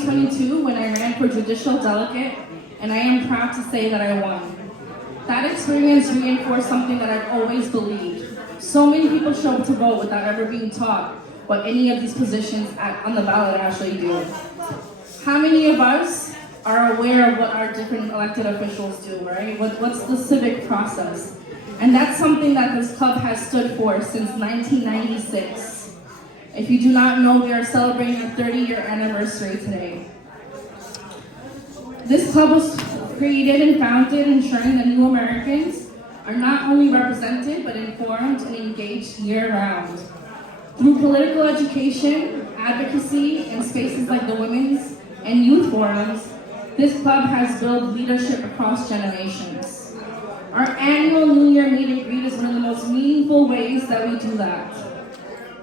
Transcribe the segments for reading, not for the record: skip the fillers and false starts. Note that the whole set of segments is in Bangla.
2022 when I ran for judicial delegate, and I am proud to say that I won. That experience reinforced something that I've always believed. So many people show up to vote without ever being taught what any of these positions on the ballot actually do. How many of us are aware of what our different elected officials do, right? What's the civic process? And that's something that this club has stood for since 1996. If you do not know, we are celebrating our 30-year anniversary today. This club was created and founded ensuring that new Americans are not only represented, but informed and engaged year-round. Through political education, advocacy, and spaces like the Women's and Youth Forums, this club has built leadership across generations. Our annual New Year meet and greet is one of the most meaningful ways that we do that.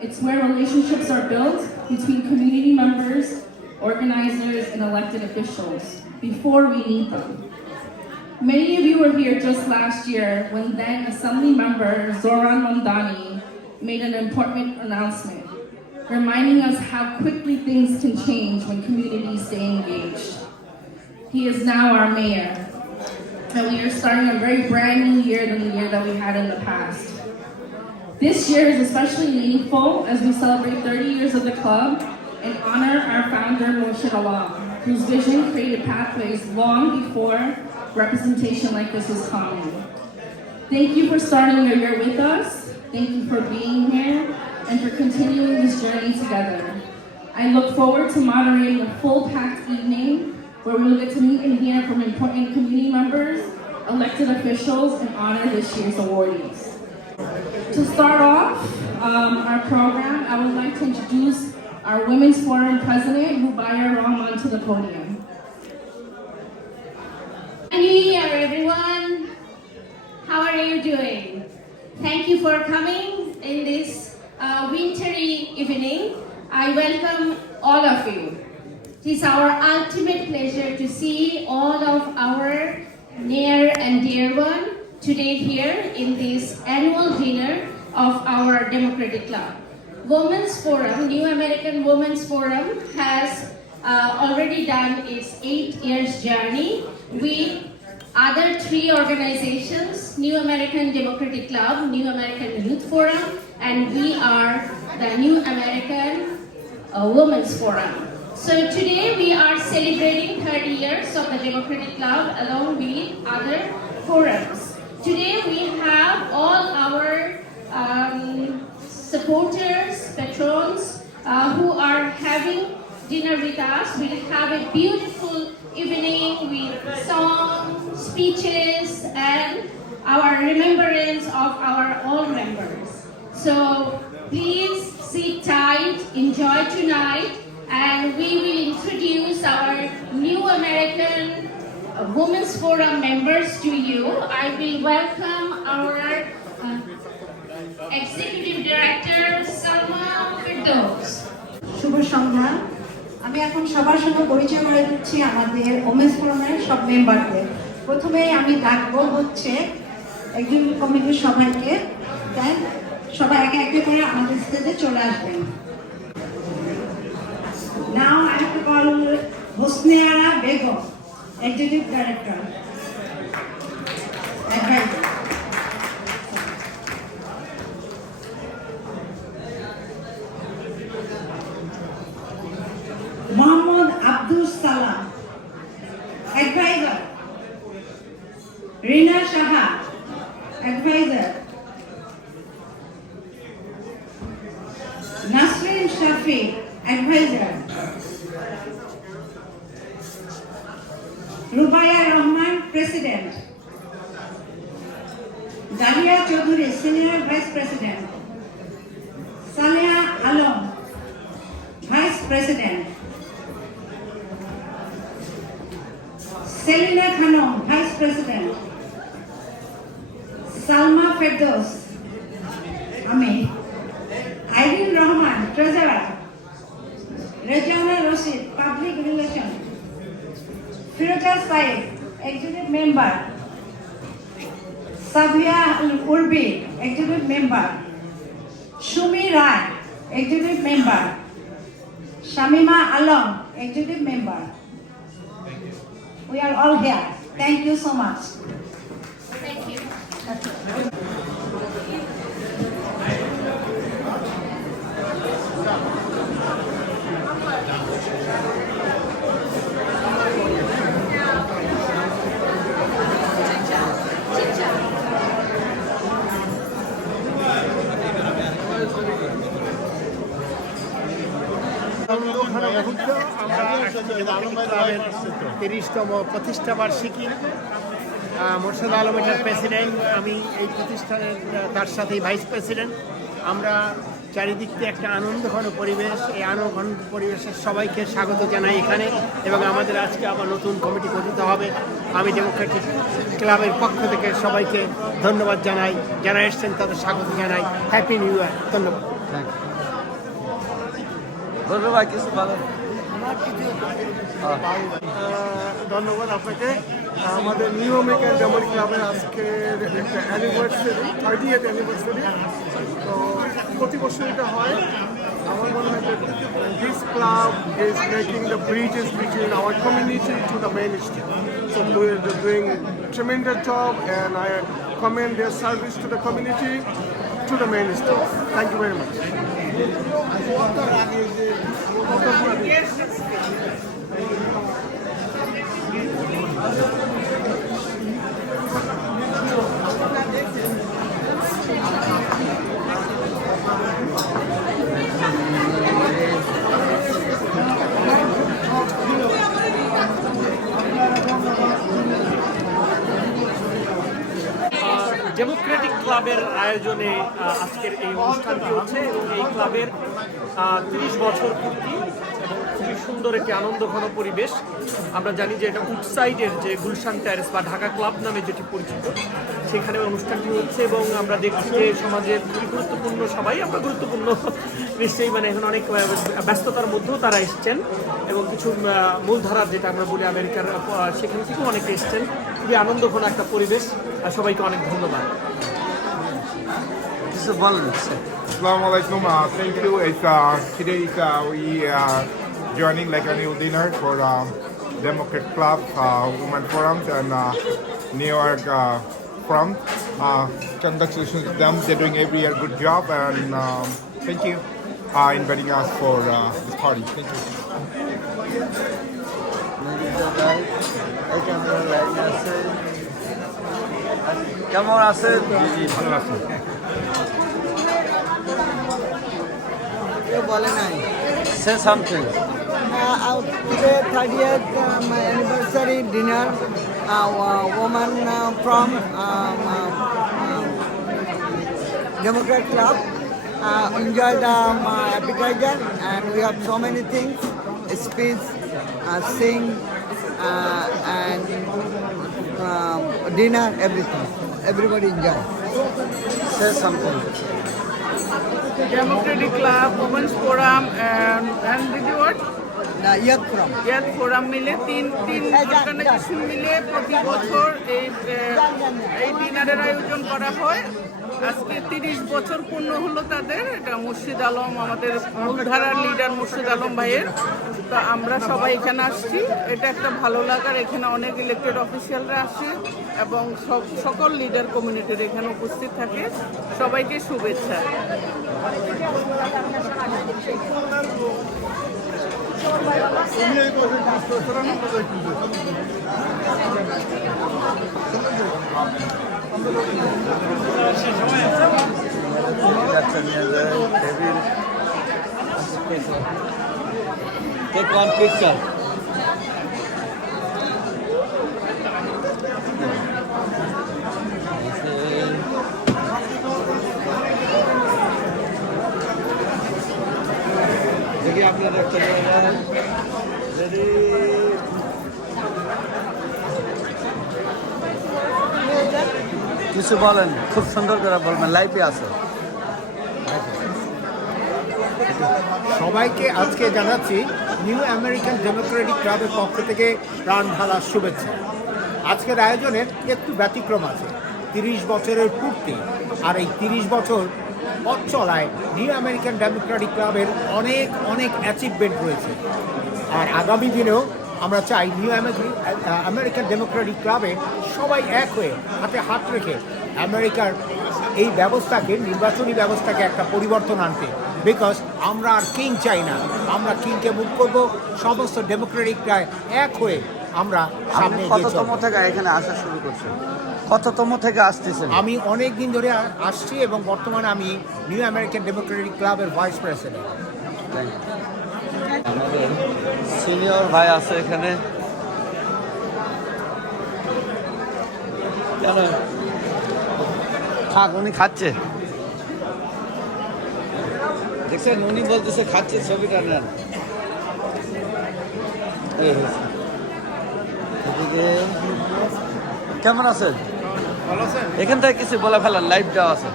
It's where relationships are built between community members, organizers, and elected officials before we need them. Many of you were here just last year when then Assembly Member Zoran Mamdani made an important announcement, reminding us how quickly things can change when communities stay engaged. He is now our mayor, and we are starting a very brand new year than the year that we had in the past. This year is especially meaningful as we celebrate 30 years of the club and honor our founder, Moshe Dayan, whose vision created pathways long before representation like this was common. Thank you for starting your year with us. Thank you for being here and for continuing this journey together. I look forward to moderating a full-packed evening where we will get to meet and hear from important community members, elected officials, and honor this year's awardees. To start off our program, I would like to introduce our Women's Forum President, Hubaya Rahman, to the podium. Happy New Year, everyone. How are you doing? Thank you for coming in this wintry evening. I welcome all of you. It is our ultimate pleasure to see all of our near and dear one today here in this annual dinner of our Democratic Club. Women's Forum, New American Women's Forum, has already done its 8 years journey with other 3 organizations, New American Democratic Club, New American Youth Forum, and we are the New American Women's Forum. So today we are celebrating 30 years of the Democratic Club along with other forums. Today we have all our supporters, patrons who are having dinner with us. We'll have a beautiful evening with songs, speeches, and our remembrance of our all members. So please sit tight, enjoy tonight, and we will introduce our New American Women's Forum members to you. I will welcome our Executive Director, Salma Firdaus. শুভ সন্ধ্যা। আমি এখন সবার সঙ্গে পরিচয় করে দিচ্ছি আমাদের ওমেন্স ফোরামের সব মেম্বারদের। প্রথমে আমি ডাকবো হচ্ছে একজন কমিটির সবাইকে, দেন সবাই একে একে করে আমাদের স্টেজে চলে আসবেন। Now I have to call Hosniara Begum, Executive Director. Advisor. Mohammad Abdul Salam, Advisor. Rina Shaha, Advisor. Nasrin Shafi, Advisor. Rubaya Rahman, President. Dalia Chaudhuri, Senior Vice President. Saleha Alam, Vice President. Selina Khanum, Vice President. Salma Firdaus, Ami. Irene Rahman, Treasurer. Rejana Rashid, Public Relations. Firoza Said, Executive Member. Sabia Urbi, Executive Member. Shumi Rai, Executive Member. Shamima Alom, Executive Member. We are all here. Thank you so much. Thank you. ক্লাবের 30তম প্রতিষ্ঠা বার্ষিকী মোর্শেদ আলম এটার প্রেসিডেন্ট, আমি এই প্রতিষ্ঠানের তার সাথেই ভাইস প্রেসিডেন্ট। আমরা চারিদিক থেকে একটা আনন্দঘন পরিবেশ, এই আনন্দঘন পরিবেশের সবাইকে স্বাগত জানাই এখানে, এবং আমাদের আজকে আবার নতুন কমিটি গঠিত হবে। আমি ডেমোক্রেটিক ক্লাবের পক্ষ থেকে সবাইকে ধন্যবাদ জানাই, যারা এসছেন তাদের স্বাগত জানাই। Happy new year. ধন্যবাদ। ধন্যবাদ, কিছু ভালো। ধন্যবাদ আপনাকে। আমাদের নিউ আমেরিকান ডেমোক্রেটিক ক্লাবের আজকের একটা অ্যানিভার্সারি, 30th অ্যানিভার্সারি। তো প্রতি বছর এটা হয়। আমার মনে হয় this club is making the Bridges between our community to the main stream. So they're doing tremendous job, and I commend their service to the community, to the main stream. Thank you very much. Democratic ক্লাবের আয়োজনে আজকের এই অনুষ্ঠানটি হচ্ছে, এবং এই ক্লাবের 30 বছর পূর্তি এবং খুবই সুন্দর একটি আনন্দঘন পরিবেশ। আমরা জানি যে এটা উডসাইডের যে গুলশান টেরেস বা ঢাকা ক্লাব নামে যেটি পরিচিত, সেখানে অনুষ্ঠানটি হচ্ছে, এবং আমরা দেখছি যে সমাজের খুবই গুরুত্বপূর্ণ, সবাই আমরা গুরুত্বপূর্ণ নিশ্চয়ই, মানে এখন অনেক ব্যস্ততার মধ্যেও তারা এসছেন, এবং কিছু মূলধারার যেটা আমরা বলি আমেরিকার, সেখান থেকেও অনেকে এসছেন। খুবই আনন্দঘন একটা পরিবেশ, আর সবাইকে অনেক ধন্যবাদ। কিছু বলেন। Assalamu alaikum. Thank you. Today we joining like annual dinner for Democrat Club Women Forums and New York Forum. Congratulations to them. They're doing every year good job, and thank you inviting us for this party. Thank you. কেমন আছেন? ভালো আছেন? বলে নাই। Say something. Today 30th anniversary dinner, woman from Democrat Club enjoyed the appetizer, and we have so many things: speech, sing, and dinner, everything. Everybody enjoy. Say something. Democratic Club, Women's Forum, and did you what? Youth from. Youth Forum মিলে তিন অর্গানাইজেশন মিলে প্রতি বছর এই ডিনারের আয়োজন করা হয়। আজকে 30 বছর পূর্ণ হলো তাদের। এটা মুর্শিদ আলম, আমাদের মূলধারার লিডার মুর্শিদ আলম ভাইয়ের। তো আমরা সবাই এখানে আসছি, এটা একটা ভালো লাগার। এখানে অনেক ইলেক্টেড অফিসিয়ালরা আসে, এবং সকল লিডার কমিউনিটির এখানে উপস্থিত থাকে। সবাইকে শুভেচ্ছা। Take one picture. দেখি আপনারা একটা রেডি। কিছু বলেন, খুব সুন্দর করে বলবেন, লাইভে আছে। সবাইকে আজকে জানাচ্ছি নিউ আমেরিকান ডেমোক্রেটিক ক্লাবের পক্ষ থেকে প্রাণ ঢালার শুভেচ্ছা। আজকের আয়োজনের একটু ব্যতিক্রম আছে। 30 বছরের পূর্তি, আর এই 30 বছর পথ চলায় নিউ আমেরিকান ডেমোক্রেটিক ক্লাবের অনেক অনেক অ্যাচিভমেন্ট রয়েছে। আর আগামী দিনেও আমরা চাই নিউ আমেরিকান ডেমোক্রেটিক ক্লাবে সবাই এক হয়ে হাতে হাত রেখে আমেরিকার এই ব্যবস্থাকে, নির্বাচনী ব্যবস্থাকে একটা পরিবর্তন আনতে। বিকজ আমরা আর কিং চাই না, আমরা কিংকে মুখ করবো, সমস্ত ডেমোক্রেটিকরা এক হয়ে আমরা সামনে এগিয়ে কততম চলবো। থেকে এখানে আসা শুরু করছেন? কততম থেকে আসতেছেন? আমি অনেক দিন ধরে আসছি এবং বর্তমানে আমি নিউ আমেরিকান ডেমোক্রেটিক ক্লাবের ভাইস প্রেসিডেন্ট। আমাদের সিনিয়র ভাই আছে এখানে। কেন থাক, উনি খাচ্ছে, দেখছেন উনি বলতেছে খাচ্ছে, ছবিটা নেন। এদিকে কেমন আছেন? ভালো আছেন? এখান থেকে কিছু বলে ফেলার, লাইভ দেওয়া আছে।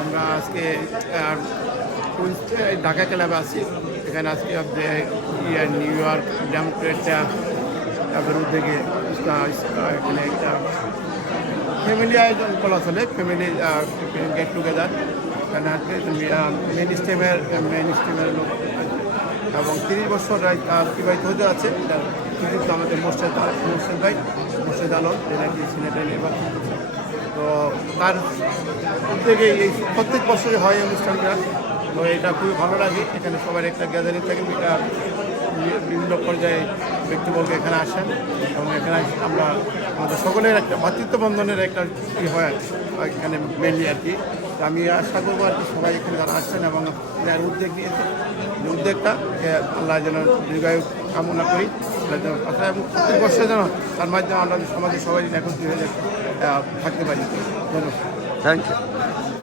আমরা আজকে ঢাকা ক্লাবে আছি। এখানে আজকে নিউ ইয়র্ক ডেমোক্রেট ক্লাবের উদ্যোগে এখানে একটা ফ্যামিলি আয়োজন করা চলে, ফ্যামিলি গেট টুগেদার। এখানে মেন স্ট্রিমের লোক এবং 30 বছর অতিবাহিত হতে আছে। কিন্তু আমাদের মোর্শেদ আলম যেটা কি সিনেটে নির্বাচন করছে, তো তার উদ্যোগে এই প্রত্যেক বছরই হয় অনুষ্ঠানটা। তো এটা খুবই ভালো লাগে, এখানে সবার একটা গ্যাদারিং থাকে, বিভিন্ন পর্যায়ে ব্যক্তিবর্গ এখানে আসেন এবং এখানে আমরা আমাদের সকলের একটা ভাতৃত্ব বন্ধনের একটা ই হয় এখানে মেনলি আর কি। তো আমি আশা করবো আর কি সবাই এখানে যারা আসছেন এবং যার উদ্যোগ নিয়েছে, যে উদ্যোগটা আল্লাহ যেন দীর্ঘায়ু কামনা করি এবং প্রত্যেক বছর যেন তার মাধ্যমে আমরা সমাজে সবাই একত্রিত হয়ে থাকতে পারি। ধন্যবাদ। Thank you.